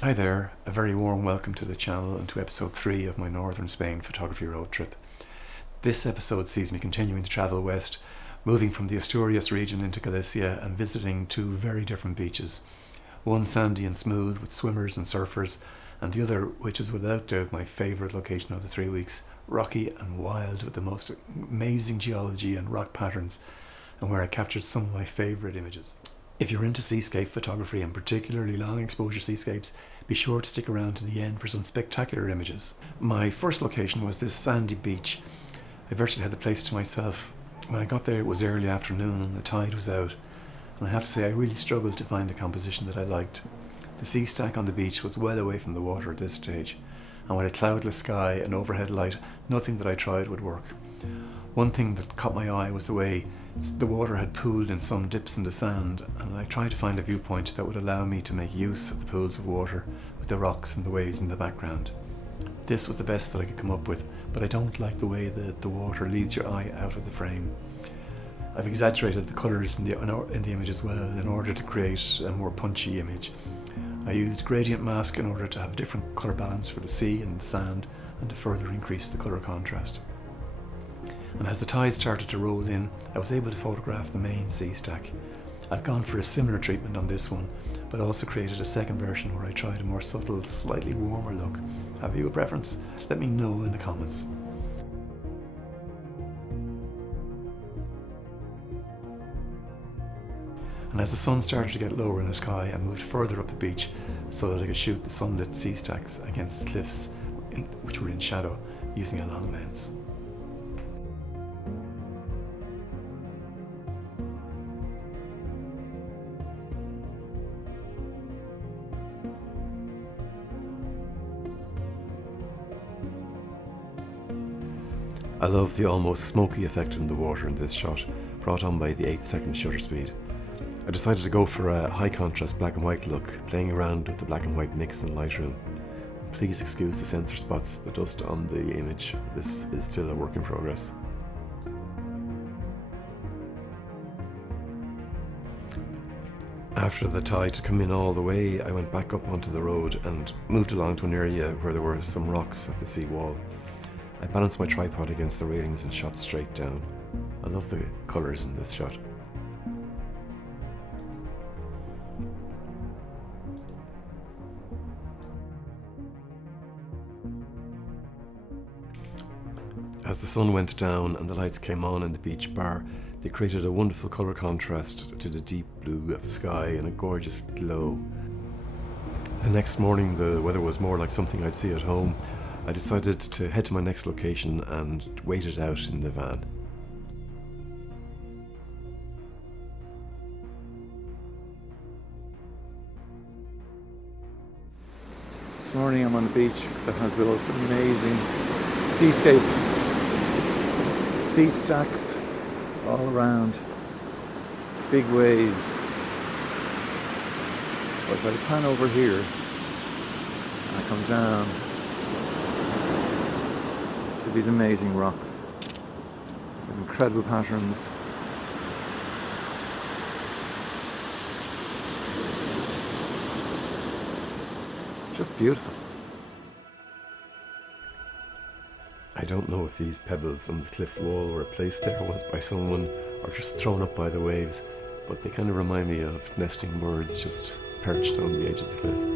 Hi there, a very warm welcome to the channel and to episode 3 of my Northern Spain photography road trip. This episode sees me continuing to travel west, moving from the Asturias region into Galicia and visiting two very different beaches. One sandy and smooth with swimmers and surfers, and the other, which is without doubt my favourite location of the 3 weeks, rocky and wild with the most amazing geology and rock patterns, and where I captured some of my favourite images. If you're into seascape photography and particularly long exposure seascapes, be sure to stick around to the end for some spectacular images. My first location was this sandy beach. I virtually had the place to myself. When I got there it was early afternoon and the tide was out, and I have to say I really struggled to find a composition that I liked. The sea stack on the beach was well away from the water at this stage, and with a cloudless sky and overhead light, nothing that I tried would work. One thing that caught my eye was the way the water had pooled in some dips in the sand, and I tried to find a viewpoint that would allow me to make use of the pools of water with the rocks and the waves in the background. This was the best that I could come up with, but I don't like the way that the water leads your eye out of the frame. I've exaggerated the colours in the image as well in order to create a more punchy image. I used gradient mask in order to have a different colour balance for the sea and the sand and to further increase the colour contrast. And as the tide started to roll in, I was able to photograph the main sea stack. I've gone for a similar treatment on this one, but also created a second version where I tried a more subtle, slightly warmer look. Have you a preference? Let me know in the comments. And as the sun started to get lower in the sky, I moved further up the beach so that I could shoot the sunlit sea stacks against the cliffs, which were in shadow, using a long lens. I love the almost smoky effect in the water in this shot, brought on by the 8-second shutter speed. I decided to go for a high contrast black and white look, playing around with the black and white mix in Lightroom. Please excuse the sensor spots, the dust on the image. This is still a work in progress. After the tide had come in all the way, I went back up onto the road and moved along to an area where there were some rocks at the sea wall. I balanced my tripod against the railings and shot straight down. I love the colours in this shot. As the sun went down and the lights came on in the beach bar, they created a wonderful colour contrast to the deep blue of the sky and a gorgeous glow. The next morning the weather was more like something I'd see at home. I decided to head to my next location and wait it out in the van. This morning I'm on a beach that has those amazing seascapes, sea stacks all around, big waves. But if I pan over here and I come down to these amazing rocks with incredible patterns, just beautiful. I don't know if these pebbles on the cliff wall were placed there once by someone or just thrown up by the waves, but they kind of remind me of nesting birds just perched on the edge of the cliff.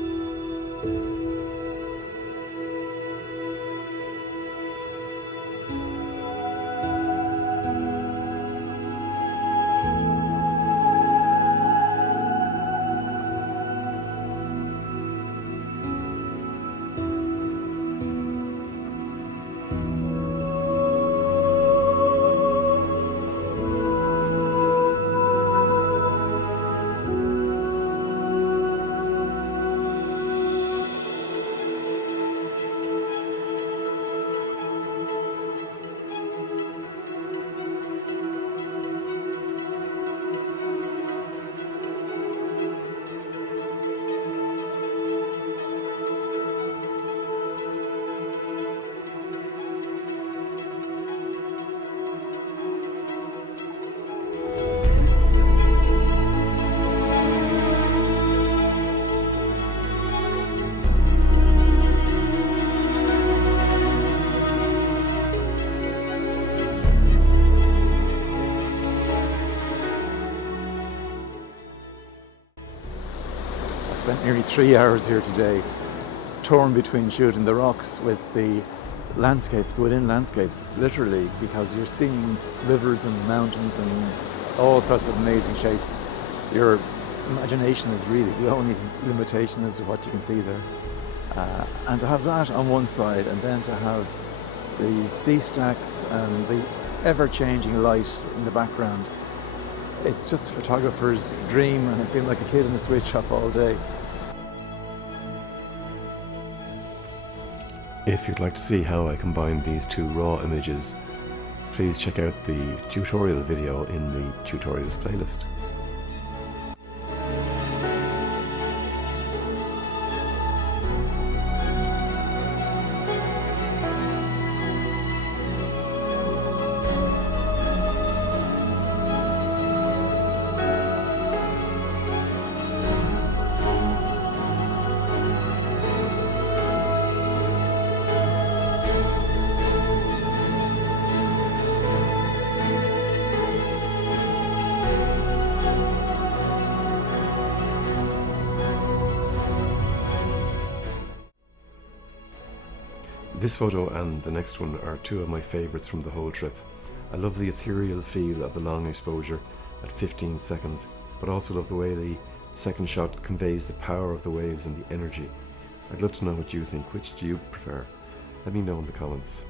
spent nearly 3 hours here today, torn between shooting the rocks with the landscapes, within landscapes, literally, because you're seeing rivers and mountains and all sorts of amazing shapes. Your imagination is really the only limitation as to what you can see there. And to have that on one side, and then to have these sea stacks and the ever-changing light in the background, it's just a photographer's dream, and I feel like a kid in a sweet shop all day. If you'd like to see how I combine these two raw images, please check out the tutorial video in the tutorials playlist. This photo and the next one are two of my favourites from the whole trip. I love the ethereal feel of the long exposure at 15 seconds, but also love the way the second shot conveys the power of the waves and the energy. I'd love to know what you think. Which do you prefer? Let me know in the comments.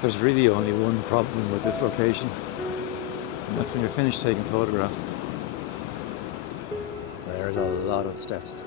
There's really only one problem with this location, and that's when you're finished taking photographs. There's a lot of steps.